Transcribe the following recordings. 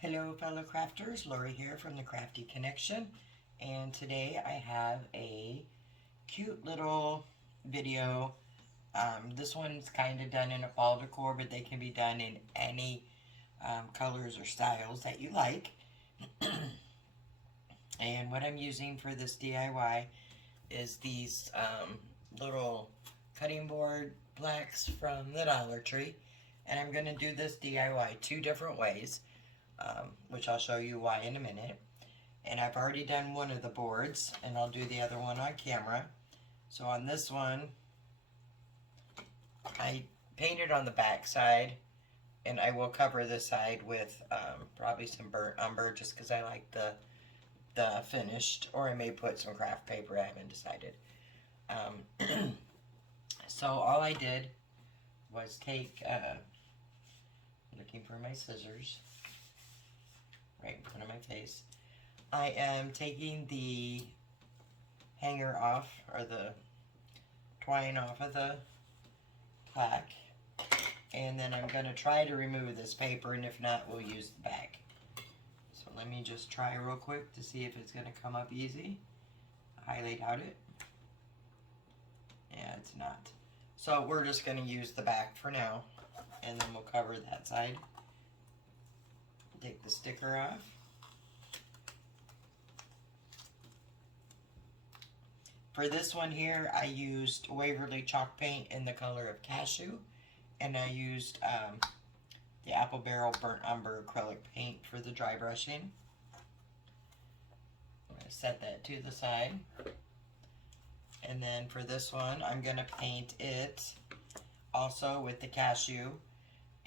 Hello fellow crafters, Lori here from the Crafty Connection, and today I have a cute little video. This one's kind of done in a fall decor, but they can be done in any colors or styles that you like. And what I'm using for this DIY is these little cutting board blacks from the Dollar Tree, and I'm going to do this DIY two different ways. Which I'll show you why in a minute. And I've already done one of the boards, and I'll do the other one on camera. So on this one, I painted on the back side, and I will cover this side with probably some burnt umber, just because I like the finished, or I may put some craft paper, I haven't decided. So all I did was take, looking for my scissors, right in front of my face. I am taking the hanger off, or the twine off of the plaque, and then I'm going to try to remove this paper, and if not, we'll use the back. So let me just try real quick to see if it's going to come up easy. I highly doubt it. Yeah, it's not. So we're just going to use the back for now, and then we'll cover that side. Take the sticker off. For this one here, I used Waverly chalk paint in the color of Cashew, and I used the Apple Barrel Burnt Umber acrylic paint for the dry brushing. I'm going to set that to the side. And then for this one, I'm going to paint it also with the Cashew.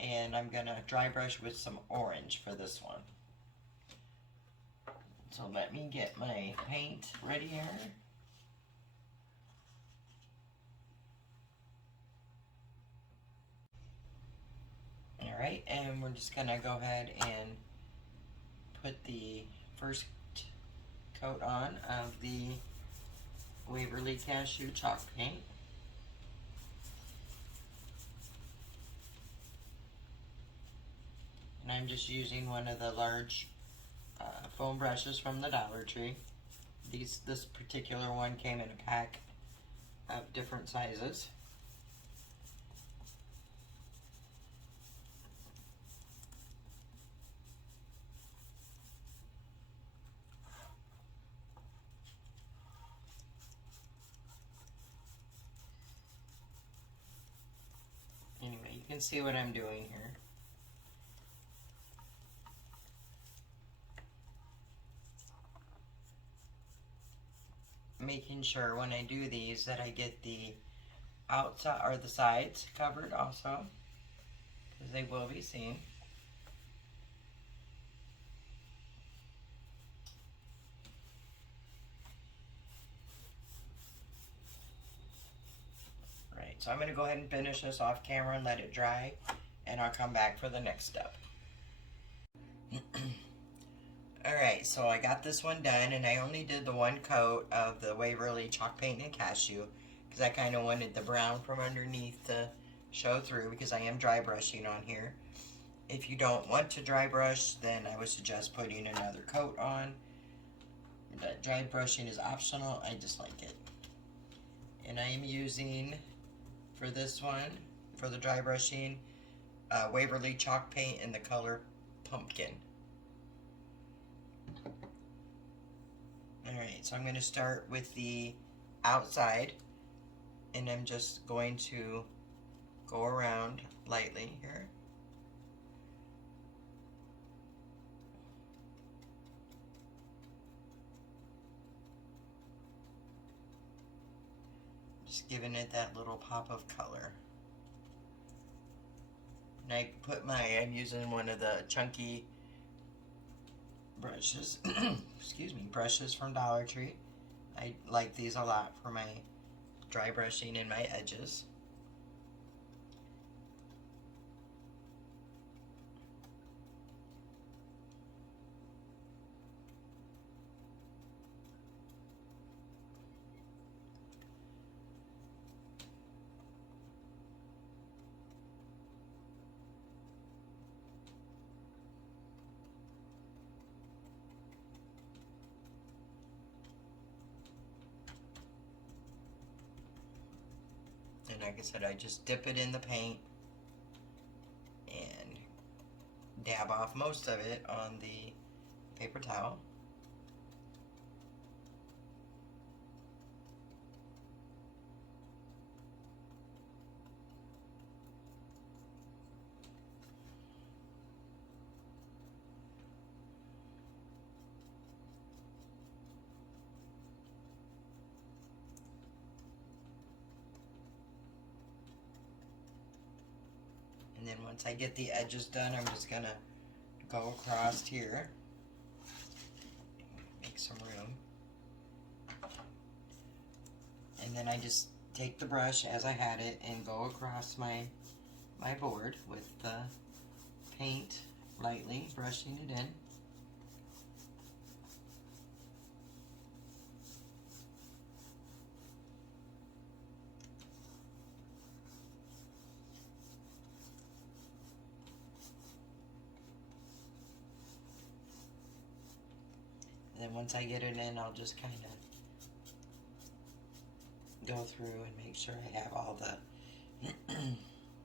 And I'm going to dry brush with some orange for this one. So let me get my paint ready here. Alright, and we're just going to go ahead and put the first coat on of the Waverly Cashew chalk paint. And I'm just using one of the large foam brushes from the Dollar Tree. This particular one came in a pack of different sizes. Anyway, you can see what I'm doing here. Making sure when I do these that I get the outside or the sides covered also, because they will be seen. Right, so I'm going to go ahead and finish this off camera and let it dry, and I'll come back for the next step. Alright, so I got this one done, and I only did the one coat of the Waverly chalk paint and Cashew, because I kind of wanted the brown from underneath to show through, because I am dry brushing on here. If you don't want to dry brush, then I would suggest putting another coat on. That dry brushing is optional, I just like it. And I am using, for this one, for the dry brushing, Waverly chalk paint in the color Pumpkin. Alright, so I'm going to start with the outside, and I'm just going to go around lightly here. Just giving it that little pop of color. And I'm using one of the chunky brushes, excuse me, brushes from Dollar Tree. I like these a lot for my dry brushing in my edges. And like I said, I just dip it in the paint and dab off most of it on the paper towel. And then once I get the edges done, I'm just gonna go across here, make some room. And then I just take the brush as I had it and go across my board with the paint, lightly brushing it in. And then once I get it in, I'll just kind of go through and make sure I have all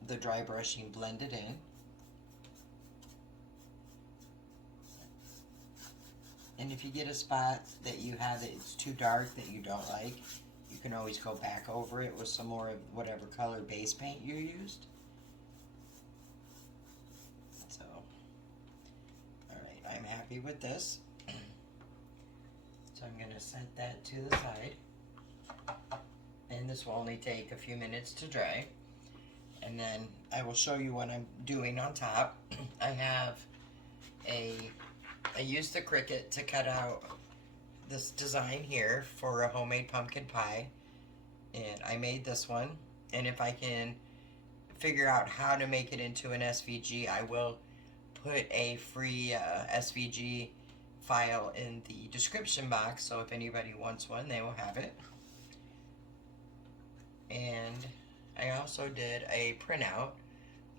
the dry brushing blended in. And if you get a spot that you have that it's too dark that you don't like, you can always go back over it with some more of whatever color base paint you used. So, alright, I'm happy with this. So I'm going to set that to the side. And this will only take a few minutes to dry. And then I will show you what I'm doing on top. I used the Cricut to cut out this design here for a homemade pumpkin pie. And I made this one. And if I can figure out how to make it into an SVG, I will put a free SVG file in the description box, so if anybody wants one, they will have it. And I also did a printout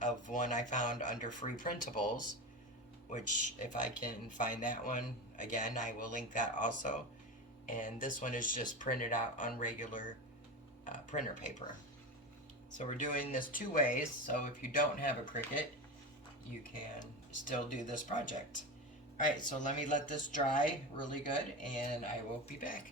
of one I found under free printables, which if I can find that one, again, I will link that also. And this one is just printed out on regular printer paper. So we're doing this two ways, so if you don't have a Cricut, you can still do this project. Alright, so let me let this dry really good and I will be back.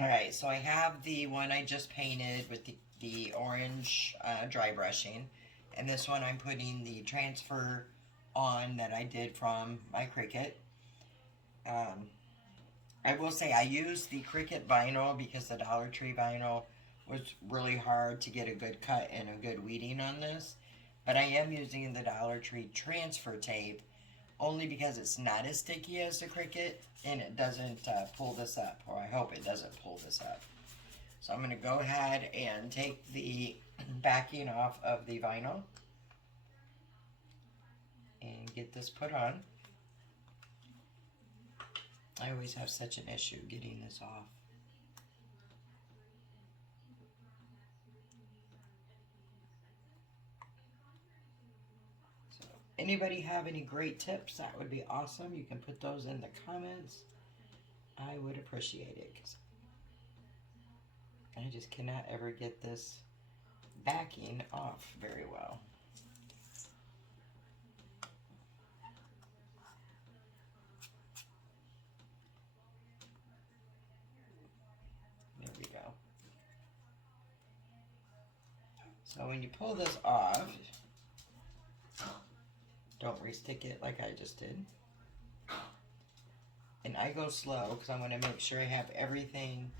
Alright, so I have the one I just painted with the orange dry brushing. And this one I'm putting the transfer on that I did from my Cricut. I will say I used the Cricut vinyl because the Dollar Tree vinyl was really hard to get a good cut and a good weeding on this. But I am using the Dollar Tree transfer tape only because it's not as sticky as the Cricut and it doesn't pull this up, or I hope it doesn't pull this up. So I'm going to go ahead and take the backing off of the vinyl and get this put on. I always have such an issue getting this off. Anybody have any great tips? That would be awesome. You can put those in the comments. I would appreciate it because I just cannot ever get this backing off very well. There we go. So when you pull this off, don't re-stick it like I just did. And I go slow because I want to make sure I have everything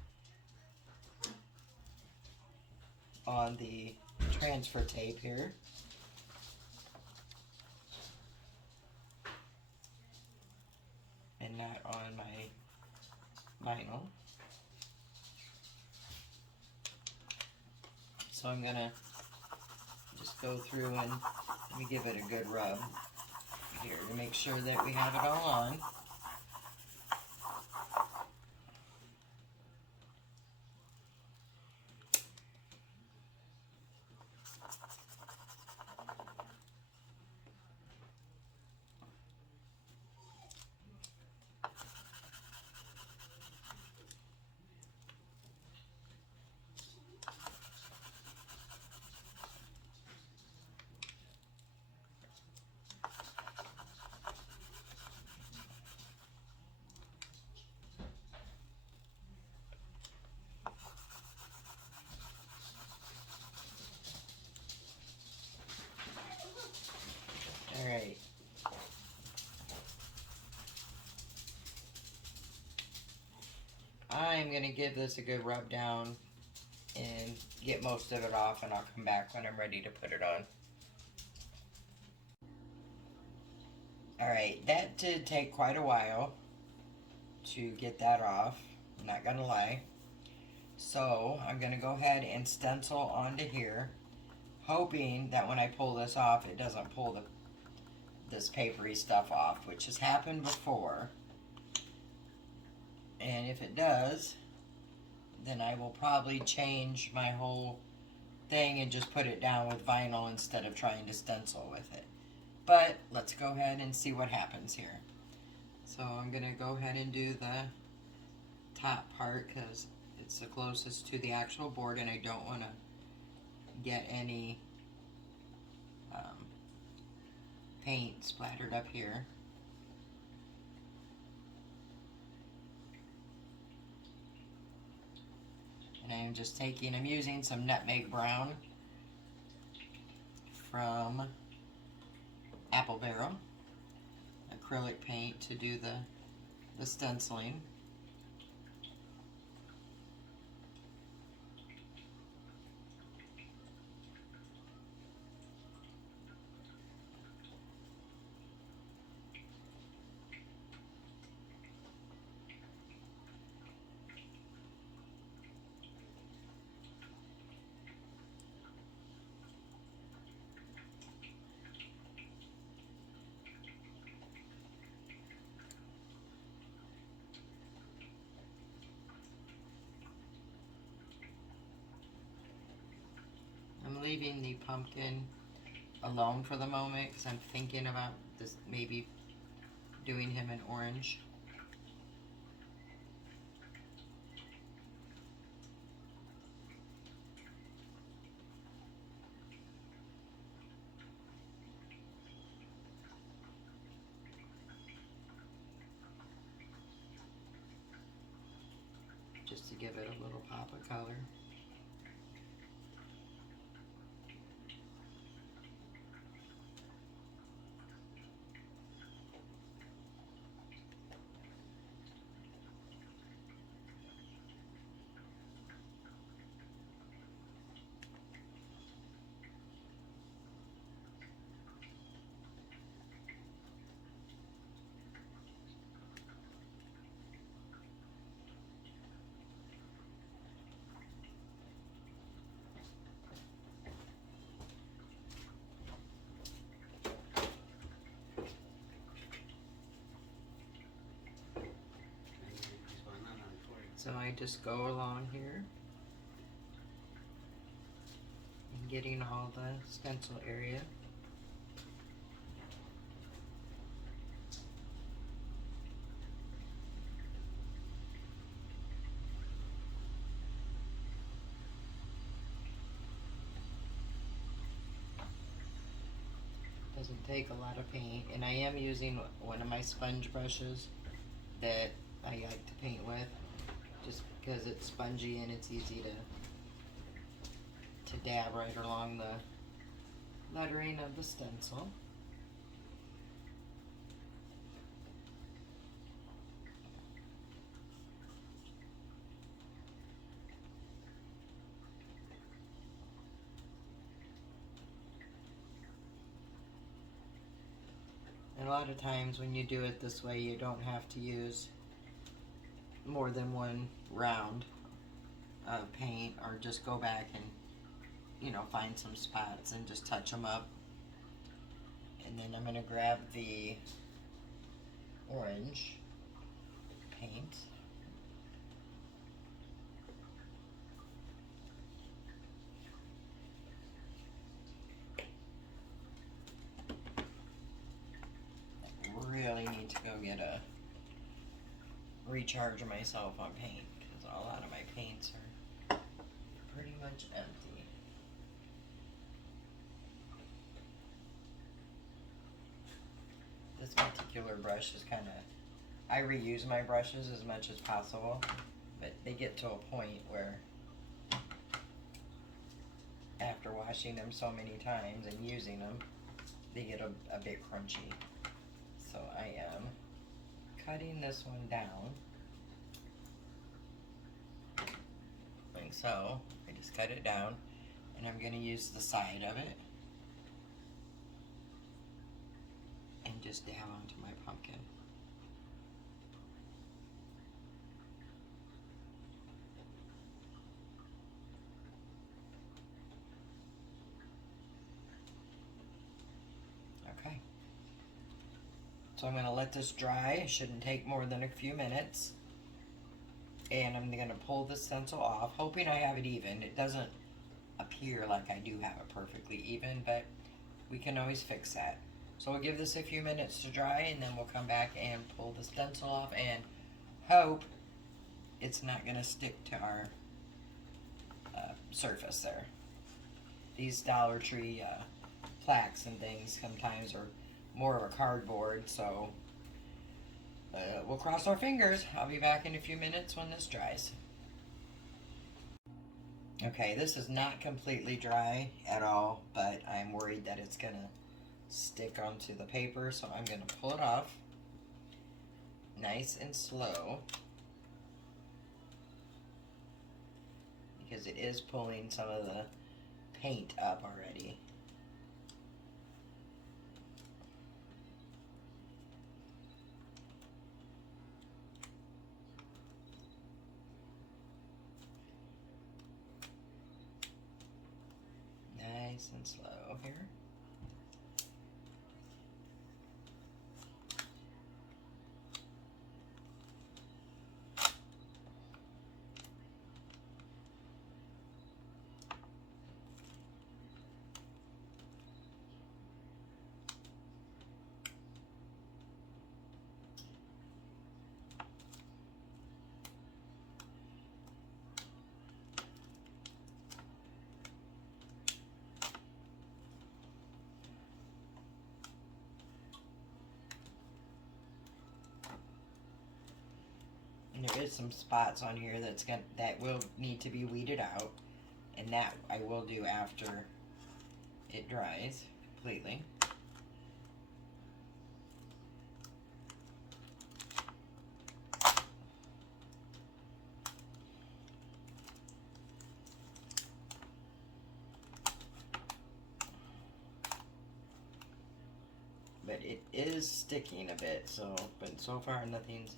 on the transfer tape here. And not on my vinyl. So I'm gonna just go through and let me give it a good rub here to make sure that we have it all on. I'm going to give this a good rub down and get most of it off, and I'll come back when I'm ready to put it on. Alright, that did take quite a while to get that off, I'm not going to lie. So I'm going to go ahead and stencil onto here, hoping that when I pull this off, it doesn't pull this papery stuff off, which has happened before. And if it does, then I will probably change my whole thing and just put it down with vinyl instead of trying to stencil with it. But let's go ahead and see what happens here. So I'm going to go ahead and do the top part because it's the closest to the actual board, and I don't want to get any paint splattered up here. And I'm just I'm using some nutmeg brown from Apple Barrel acrylic paint to do the stenciling. I'm leaving the pumpkin alone for the moment because I'm thinking about this, maybe doing him in orange. Just to give it a little pop of color. So I just go along here and getting all the stencil area. Doesn't take a lot of paint, and I am using one of my sponge brushes that I like to paint with, just because it's spongy and it's easy to dab right along the lettering of the stencil. And a lot of times when you do it this way, you don't have to use more than one round of paint, or just go back and, you know, find some spots and just touch them up. And then I'm going to grab the orange paint. Really need to go get a recharge myself on paint, because a lot of my paints are pretty much empty. This particular brush is kind of, I reuse my brushes as much as possible, but they get to a point where after washing them so many times and using them, they get a bit crunchy. So I am cutting this one down. going. So I just cut it down, and I'm going to use the side of it and just dab onto my pumpkin. Okay. So I'm going to let this dry. It shouldn't take more than a few minutes. And I'm going to pull the stencil off, hoping I have it even. It doesn't appear like I do have it perfectly even, but we can always fix that. So we'll give this a few minutes to dry, and then we'll come back and pull the stencil off and hope it's not going to stick to our surface there. These Dollar Tree plaques and things sometimes are more of a cardboard, so we'll cross our fingers. I'll be back in a few minutes when this dries. Okay, this is not completely dry at all, but I'm worried that it's gonna stick onto the paper, so I'm gonna pull it off nice and slow, because it is pulling some of the paint up already. Nice and slow here. And there is some spots on here that will need to be weeded out, and that I will do after it dries completely. But it is sticking a bit, but so far nothing's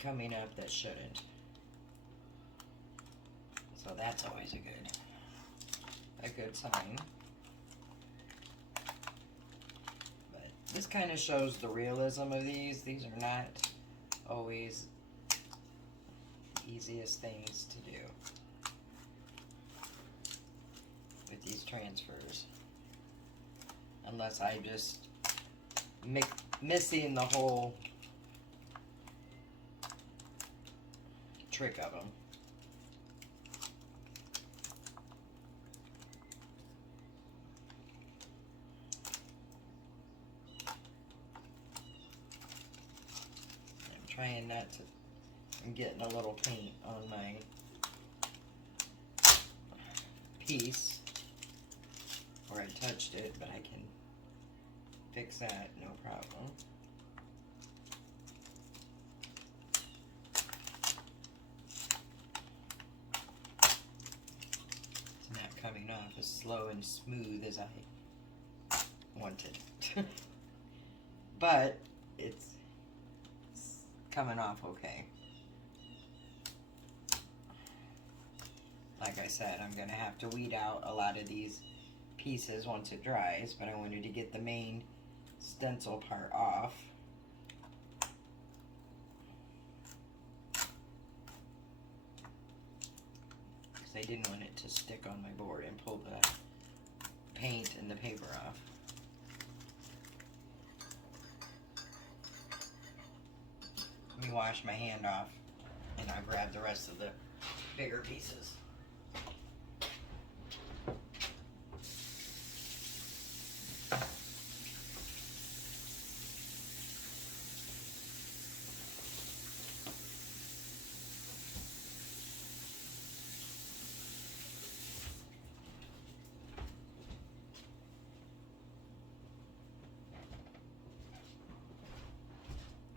coming up that shouldn't. So that's always a good sign. But this kind of shows the realism of these. These are not always the easiest things to do with these transfers, unless I just missing the whole trick of them. I'm trying not to. I'm getting a little paint on my piece where I touched it, but I can fix that, no problem. It's not coming off as slow and smooth as I wanted. But it's coming off okay. Like I said, I'm going to have to weed out a lot of these pieces once it dries, but I wanted to get the main stencil part off. Because I didn't want it to stick on my board and pull the paint and the paper off. Let me wash my hand off and I'll grab the rest of the bigger pieces.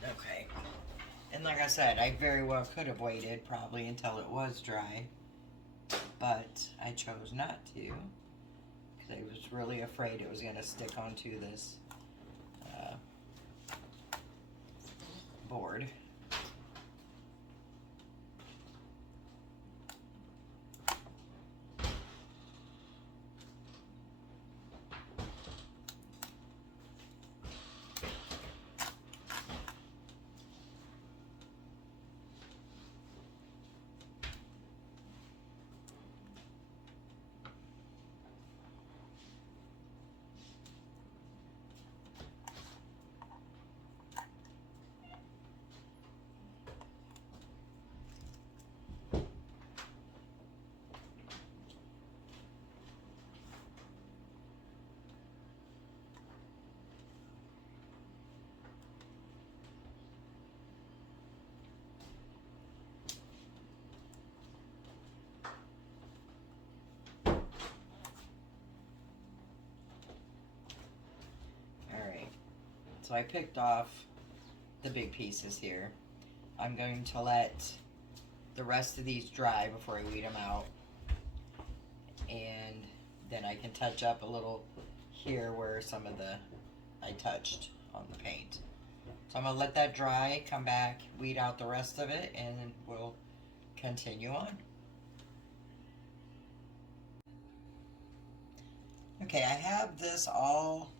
Okay, and like I said, I very well could have waited probably until it was dry but I chose not to because I was really afraid it was going to stick onto this board. So I picked off the big pieces here. I'm going to let the rest of these dry before I weed them out. And then I can touch up a little here where some of the I touched on the paint. So I'm going to let that dry, come back, weed out the rest of it, and then we'll continue on. Okay, I have this all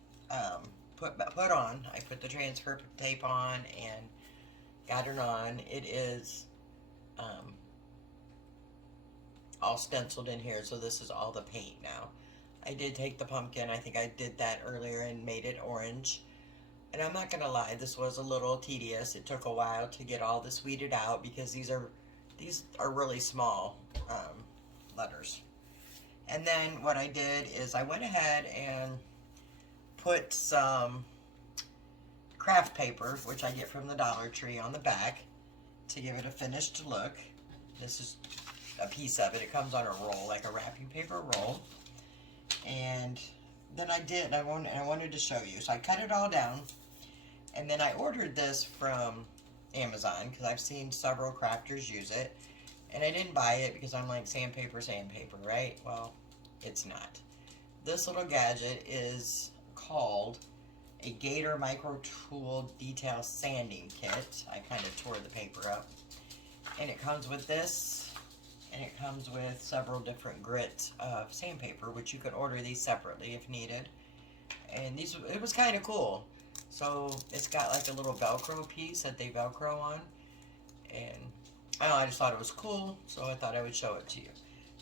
put on. I put the transfer tape on and got it on. It is all stenciled in here, so this is all the paint now. I did take the pumpkin, I think I did that earlier, and made it orange. And I'm not gonna lie, this was a little tedious. It took a while to get all this weeded out because these are really small letters. And then what I did is I went ahead and put some craft paper, which I get from the Dollar Tree, on the back to give it a finished look. This is a piece of it. It comes on a roll, like a wrapping paper roll. And then I wanted to show you. So I cut it all down, and then I ordered this from Amazon because I've seen several crafters use it. And I didn't buy it because I'm like, sandpaper, right? Well, it's not. This little gadget is called a Gator Micro Tool Detail Sanding Kit. I kind of tore the paper up. And it comes with this, and it comes with several different grits of sandpaper, which you could order these separately if needed. And it was kind of cool. So it's got like a little Velcro piece that they Velcro on. And I don't know, I just thought it was cool, so I thought I would show it to you.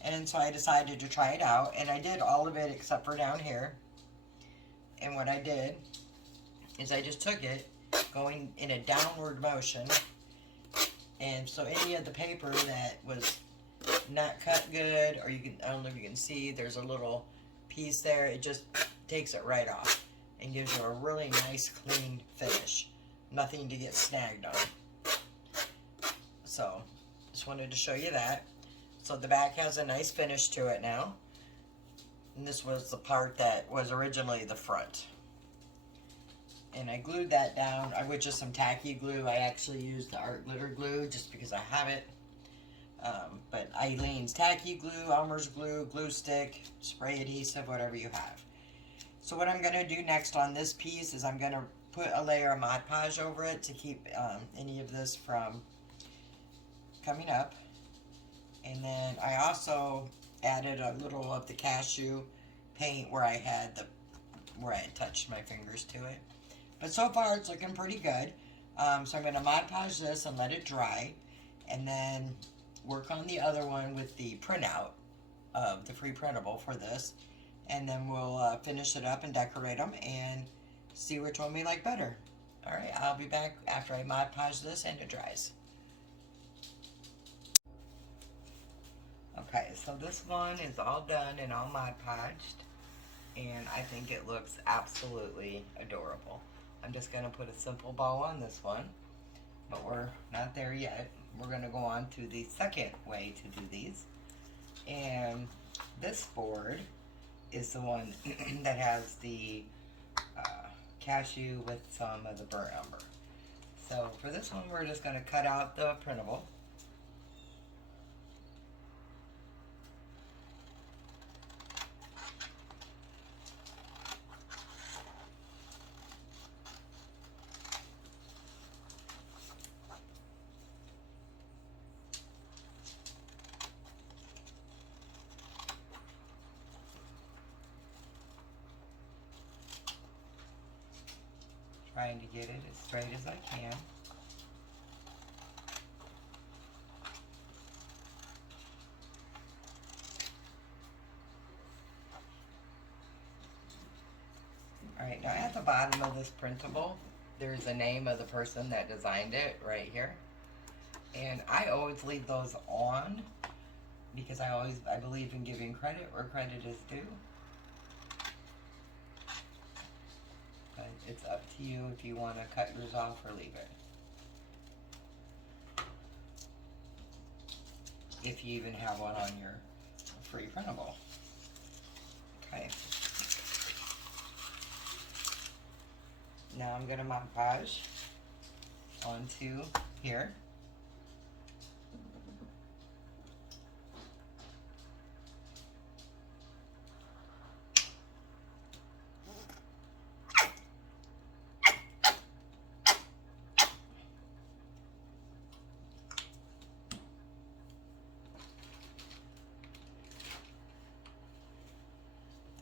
And so I decided to try it out, and I did all of it except for down here. And what I did is I just took it, going in a downward motion, and so any of the paper that was not cut good, or I don't know if you can see, there's a little piece there, it just takes it right off and gives you a really nice clean finish. Nothing to get snagged on. So, just wanted to show you that. So the back has a nice finish to it now. And this was the part that was originally the front. And I glued that down with just some tacky glue. I actually used the art glitter glue just because I have it. But Eileen's tacky glue, Elmer's glue, glue stick, spray adhesive, whatever you have. So what I'm going to do next on this piece is I'm going to put a layer of Mod Podge over it to keep any of this from coming up. And then I also added a little of the Cashew paint where I had touched my fingers to it. But so far it's looking pretty good. So I'm going to Mod Podge this and let it dry, and then work on the other one with the printout of the free printable for this, and then we'll finish it up and decorate them and see which one we like better. Alright, I'll be back after I Mod Podge this and it dries. Okay, so this one is all done and all Mod Podged, and I think it looks absolutely adorable. I'm just going to put a simple bow on this one, but we're not there yet. We're going to go on to the second way to do these, and this board is the one that has the cashew with some of the burnt umber. So for this one, we're just going to cut out the printable. trying to get it as straight as I can. Alright, now at the bottom of this printable, there's the name of the person that designed it right here. And I always leave those on because I believe in giving credit where credit is due. But it's up to you if you want to cut yours off or leave it. If you even have one on your free printable. Okay. Now I'm going to Mod Podge onto here.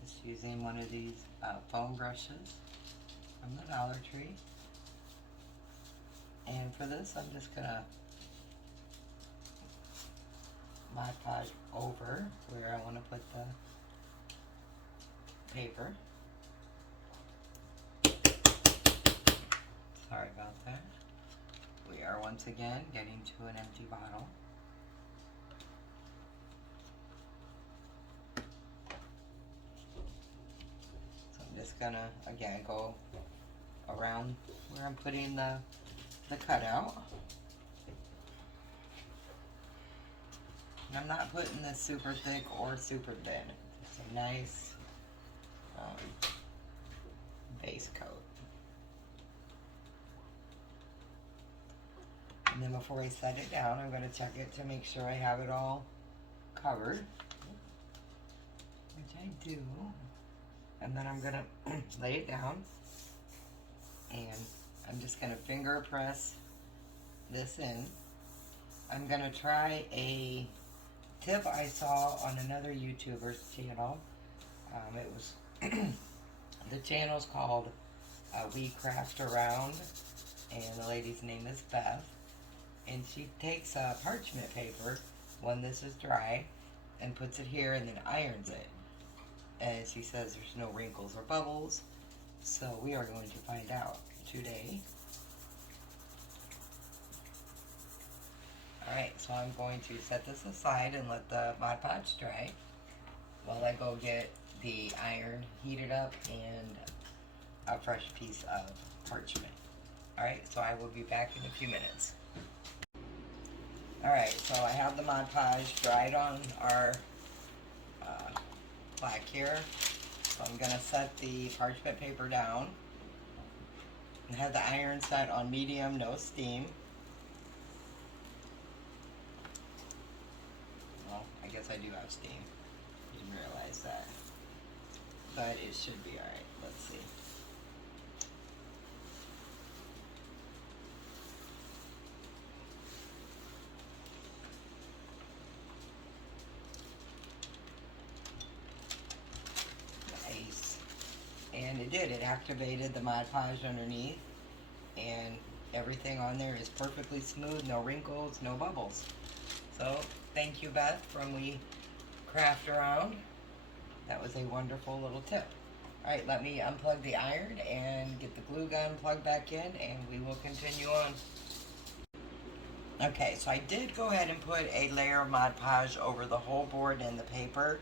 Just using one of these foam brushes from the Dollar Tree. And for this, I'm just gonna Mod Podge over where I want to put the paper. Sorry about that. We are once again getting to an empty bottle. So I'm just gonna again go around where I'm putting the cutout. And I'm not putting this super thick or super thin. It's a nice base coat. And then before I set it down, I'm going to check it to make sure I have it all covered, which I do. And then I'm going to lay it down, and I'm just going to finger press this in. I'm going to try a tip I saw on another YouTuber's channel. It was, the channel's called We Craft Around, and the lady's name is Beth. And she takes parchment paper when this is dry and puts it here and then irons it. And she says there's no wrinkles or bubbles. So we are going to find out today. Alright, so I'm going to set this aside and let the Mod Podge dry while I go get the iron heated up and a fresh piece of parchment. Alright, so I will be back in a few minutes. Alright, so I have the Mod Podge dried on our plaque here. So I'm going to set the parchment paper down and have the iron set on medium, no steam. Well, I guess I do have steam. Didn't realize that. But it should be alright. Let's see. And it did. It activated the Mod Podge underneath, and everything on there is perfectly smooth, no wrinkles, no bubbles. So thank you, Beth from We Craft Around. That was a wonderful little tip. Alright, let me unplug the iron and get the glue gun plugged back in, and we will continue on. Okay, so I did go ahead and put a layer of Mod Podge over the whole board and the paper.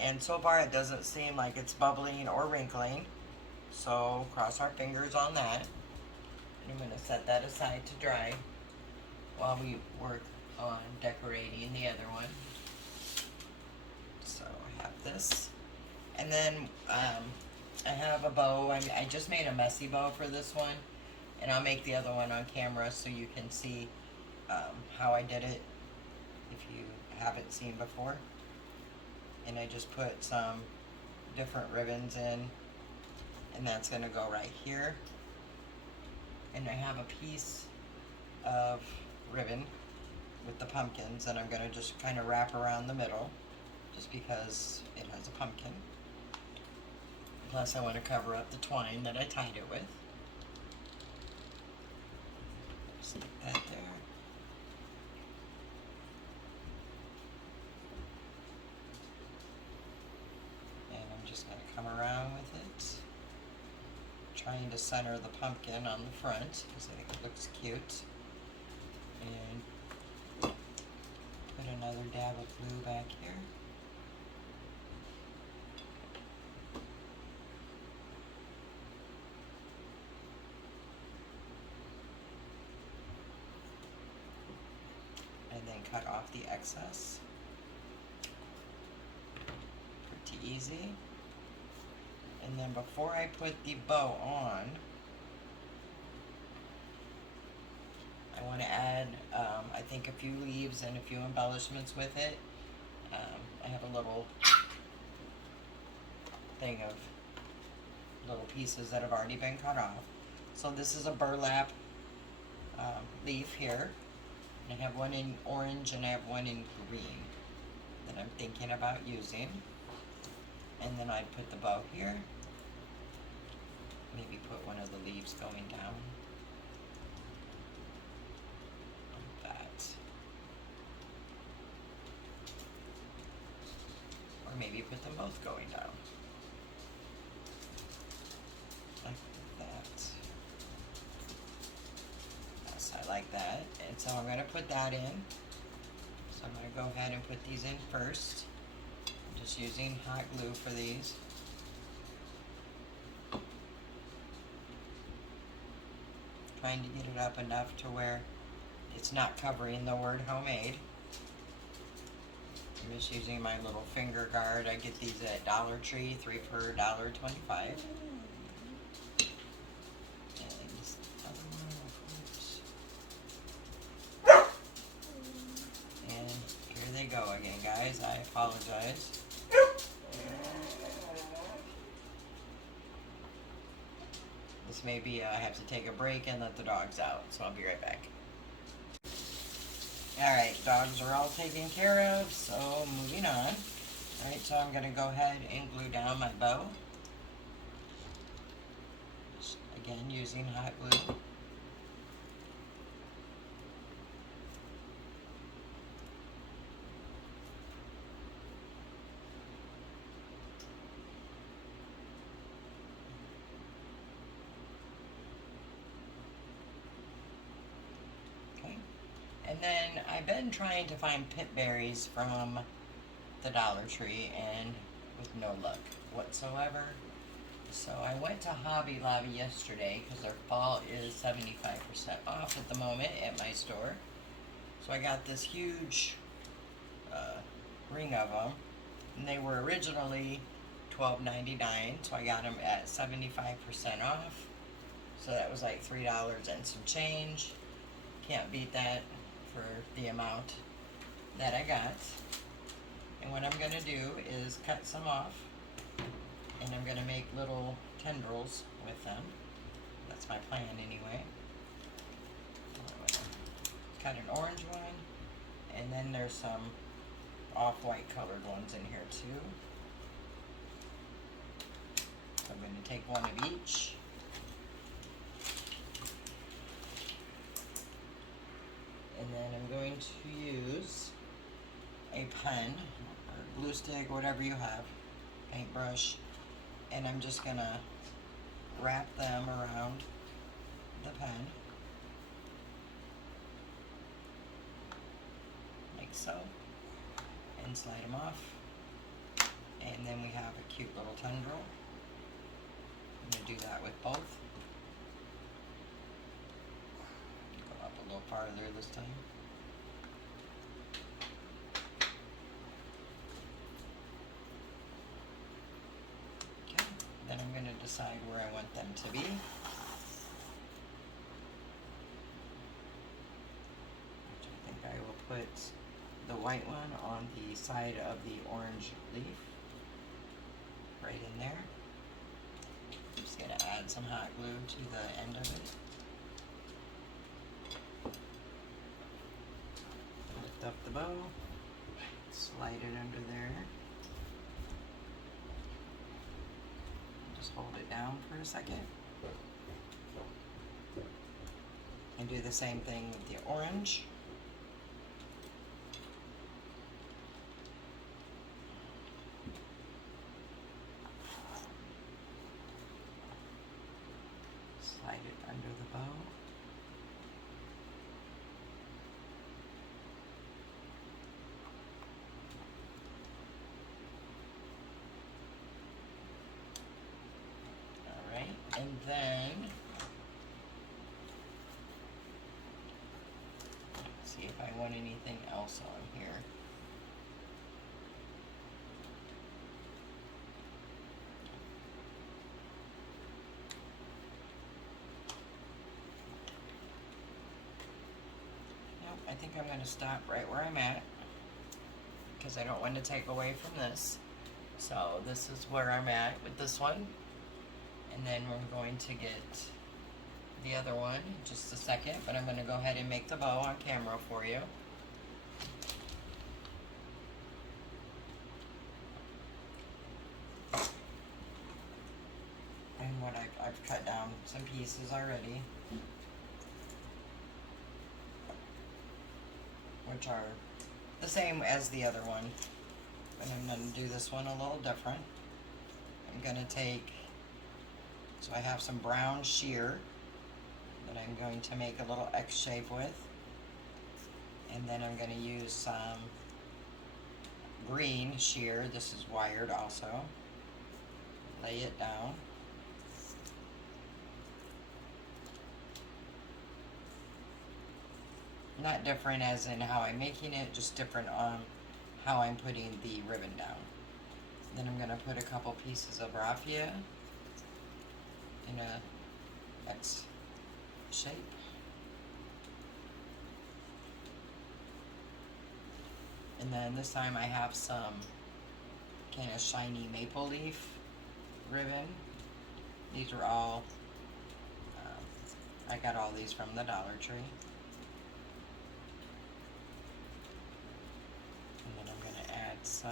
And so far it doesn't seem like it's bubbling or wrinkling. So cross our fingers on that. And I'm going to set that aside to dry while we work on decorating the other one. So I have this. And then I have a bow. I just made a messy bow for this one. And I'll make the other one on camera so you can see how I did it if you haven't seen before. And I just put some different ribbons in, and that's going to go right here. And I have a piece of ribbon with the pumpkins, and I'm going to just kind of wrap around the middle just because it has a pumpkin. Plus I want to cover up the twine that I tied it with. Stick that there. And I'm just going to come around with it, trying to center the pumpkin on the front because I think it looks cute. And put another dab of glue back here. And then cut off the excess. Pretty easy. And then before I put the bow on, I want to add, I think, a few leaves and a few embellishments with it. I have a little thing of little pieces that have already been cut off. So this is a burlap leaf here. And I have one in orange and I have one in green that I'm thinking about using. And then I'd put the bow here. Maybe put one of the leaves going down. Like that. Or maybe put them both going down. Like that. Yes, I like that. And so I'm going to put that in. So I'm going to go ahead and put these in first. I'm just using hot glue for these. Trying to get it up enough to where it's not covering the word homemade. I'm just using my little finger guard. I get these at Dollar Tree, 3 for $1.25. And here they go again, guys. I apologize. This may be, I have to take a break and let the dogs out, so I'll be right back. Alright, dogs are all taken care of, so moving on. Alright, so I'm going to go ahead and glue down my bow. Just, again, using hot glue. And then I've been trying to find pip berries from the Dollar Tree and with no luck whatsoever. So I went to Hobby Lobby yesterday because their fall is 75% off at the moment at my store. So I got this huge ring of them, and they were originally $12.99, so I got them at 75% off. So that was like $3 and some change. Can't beat that for the amount that I got. And what I'm going to do is cut some off, and I'm going to make little tendrils with them. That's my plan anyway. I'm going to cut an orange one, and then there's some off-white colored ones in here too. So I'm going to take one of each. And then I'm going to use a pen or glue stick, whatever you have, paintbrush, and I'm just going to wrap them around the pen, like so, and slide them off. And then we have a cute little tendril. I'm going to do that with both. A little farther this time. Okay, then I'm going to decide where I want them to be. I think I will put the white one on the side of the orange leaf, right in there. I'm just going to add some hot glue to the end of it. Lift up the bow, slide it under there, just hold it down for a second, And do the same thing with the orange. Slide it under the bow. All right, and then see if I want anything else on here. Nope, I think I'm going to stop right where I'm at because I don't want to take away from this. So this is where I'm at with this one. And then we're going to get the other one in just a second, but I'm going to go ahead and make the bow on camera for you. And what I've cut down some pieces already, which are the same as the other one, but I'm going to do this one a little different. I'm going to take, so I have some brown sheer that I'm going to make a little X shape with, and then I'm going to use some green sheer. This is wired also. Lay it down. Not different as in how I'm making it, just different on how I'm putting the ribbon down. Then I'm going to put a couple pieces of raffia in a X shape. And then this time I have some kind of shiny maple leaf ribbon. These are all, I got all these from the Dollar Tree. And then I'm going to add some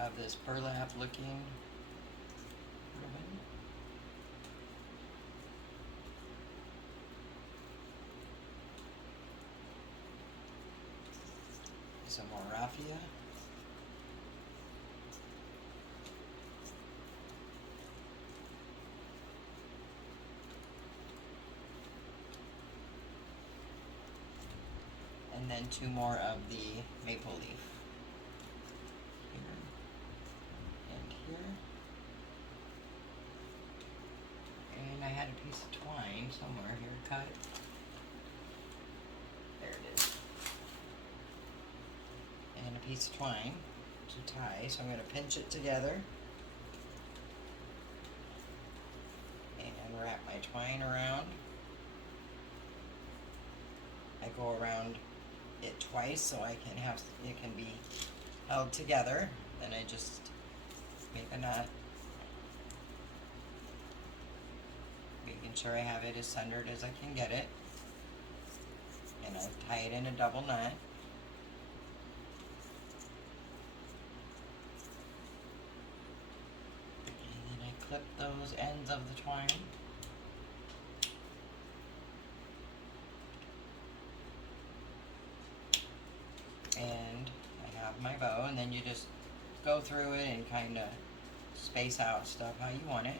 of this burlap looking ribbon. Some more raffia. And then two more of the maple leaf. Here and here. And I had a piece of twine somewhere here cut. There it is. And a piece of twine to tie, so I'm going to pinch it together and wrap my twine around. I go around it twice so I can have it can be held together. Then I just make a knot, making sure I have it as centered as I can get it, and I tie it in a double knot. Clip those ends of the twine. And I have my bow, and then you just go through it and kind of space out stuff how you want it.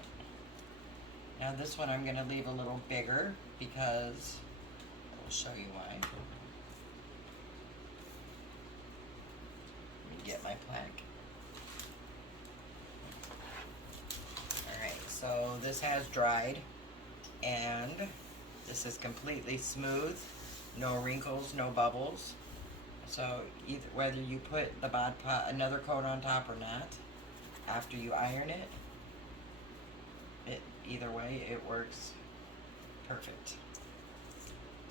Now this one I'm going to leave a little bigger because I'll show you why. Let me get my plaque. So this has dried, and this is completely smooth, no wrinkles, no bubbles. So either whether you put the Mod Podge another coat on top or not, after you iron it, either way it works perfect.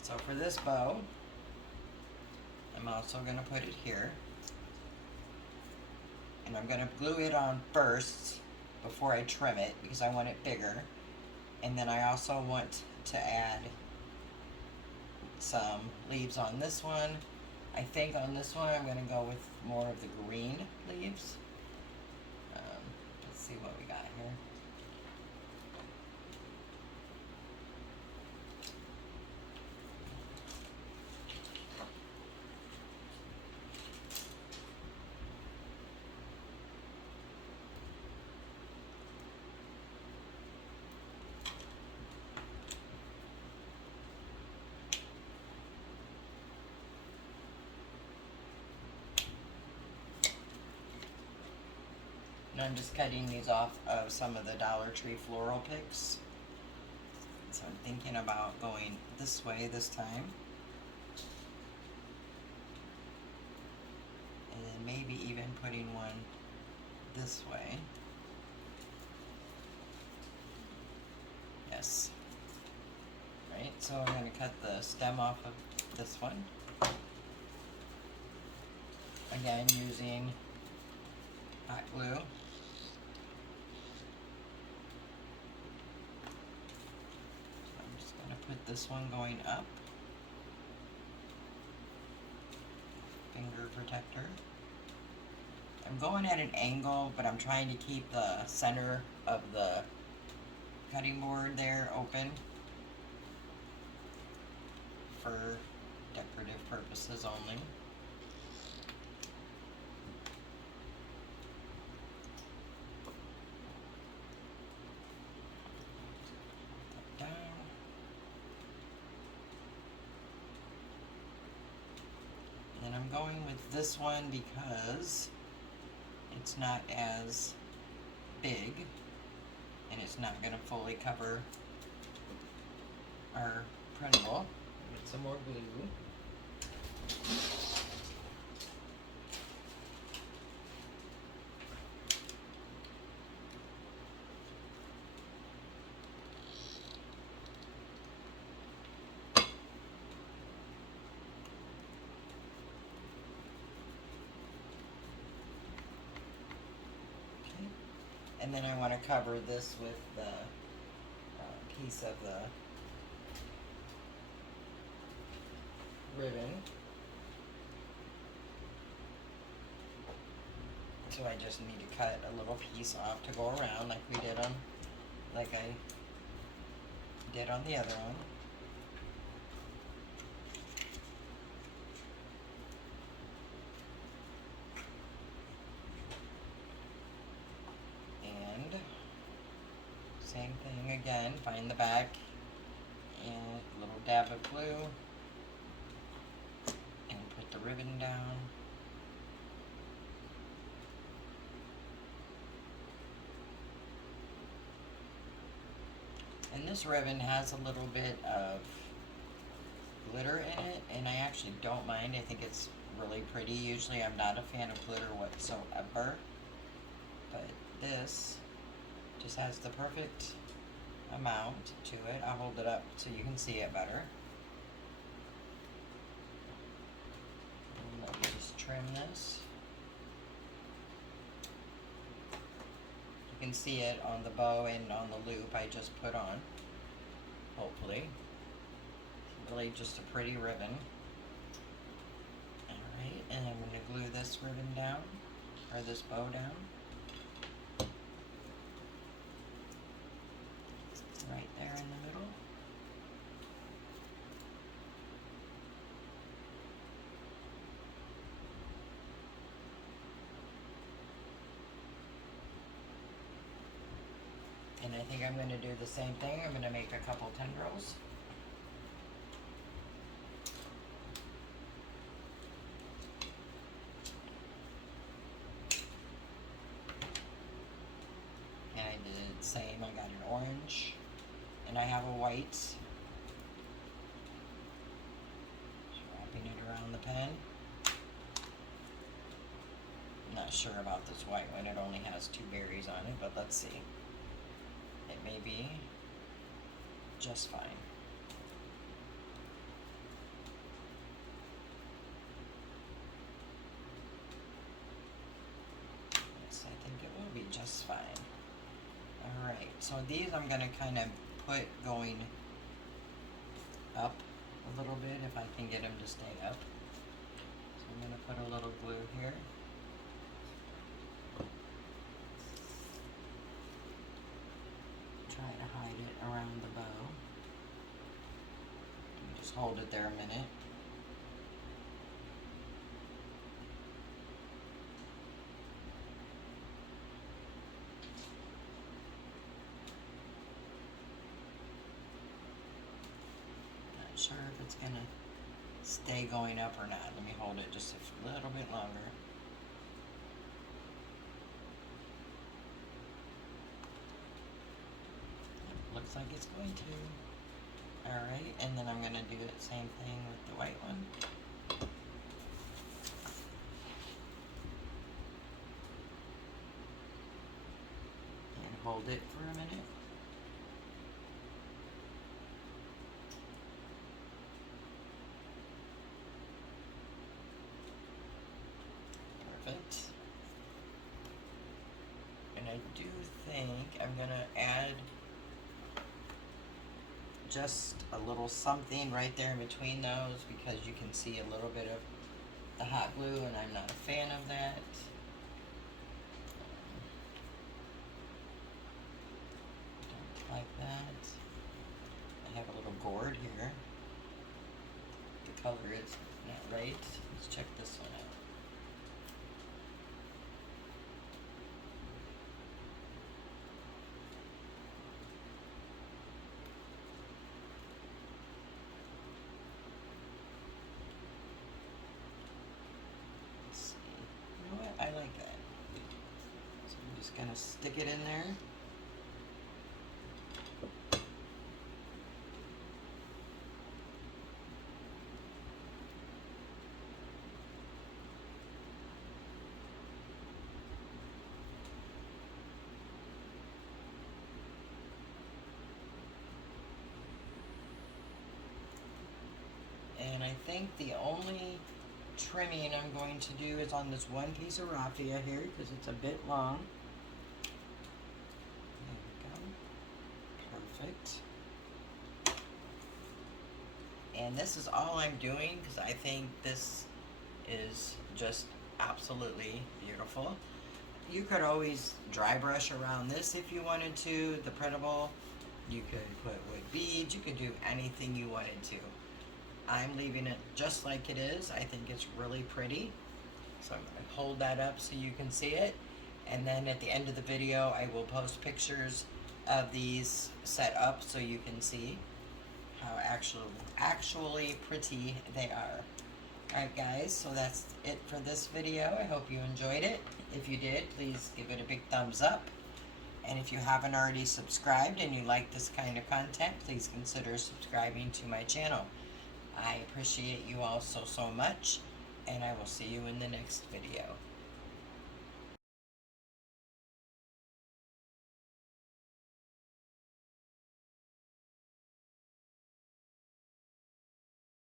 So for this bow, I'm also going to put it here, and I'm going to glue it on first before I trim it because I want it bigger. And then I also want to add some leaves on this one. I think on this one I'm going to go with more of the green leaves. Let's see what we got here. And I'm just cutting these off of some of the Dollar Tree floral picks. So I'm thinking about going this way this time. And then maybe even putting one this way. Yes. Right, so I'm going to cut the stem off of this one. Again, using hot glue. So I'm just going to put this one going up. Finger protector. I'm going at an angle, but I'm trying to keep the center of the cutting board there open for decorative purposes only. Down. And I'm going with this one because it's not as big and it's not going to fully cover our printable. Get some more glue. And then I want to cover this with the piece of the ribbon. So I just need to cut a little piece off to go around like we did on, like I did on the other one. Same thing again, find the back and a little dab of glue and put the ribbon down. And this ribbon has a little bit of glitter in it, and I actually don't mind. I think it's really pretty. Usually I'm not a fan of glitter whatsoever, but this just has the perfect amount to it. I'll hold it up so you can see it better. And let me just trim this. You can see it on the bow and on the loop I just put on, hopefully. It's really just a pretty ribbon. Alright, and I'm going to glue this ribbon down, or this bow down. Right there in the middle. And I think I'm going to do the same thing. I'm going to make a couple tendrils. And I did the same. I got an orange. And I have a white. Just wrapping it around the pen. I'm not sure about this white one. It only has 2 berries on it, but let's see. It may be just fine. Yes, I think it will be just fine. Alright, so these I'm going to kind of put going up a little bit if I can get them to stay up. So I'm going to put a little glue here. Try to hide it around the bow. Just hold it there a minute. Sure if it's gonna stay going up or not. Let me hold it just a little bit longer. looks like it's going to. Alright, and then I'm going to do the same thing with the white one. And hold it for a minute. Perfect. And I do think I'm going to add just a little something right there in between those because you can see a little bit of the hot glue and I'm not a fan of that. Don't like that. I have a little gourd here. The color is not right. Let's check this one out. I like that. So I'm just gonna stick it in there. And I think the only trimming I'm going to do is on this one piece of raffia here because it's a bit long. There we go. Perfect. And this is all I'm doing because I think this is just absolutely beautiful. You could always dry brush around this if you wanted to, the printable. You could put wood beads, you could do anything you wanted to. I'm leaving it just like it is. I think it's really pretty. So I'm going to hold that up so you can see it. And then at the end of the video, I will post pictures of these set up so you can see how actually pretty they are. Alright guys, so that's it for this video. I hope you enjoyed it. If you did, please give it a big thumbs up. And if you haven't already subscribed and you like this kind of content, please consider subscribing to my channel. I appreciate you all so much, and I will see you in the next video.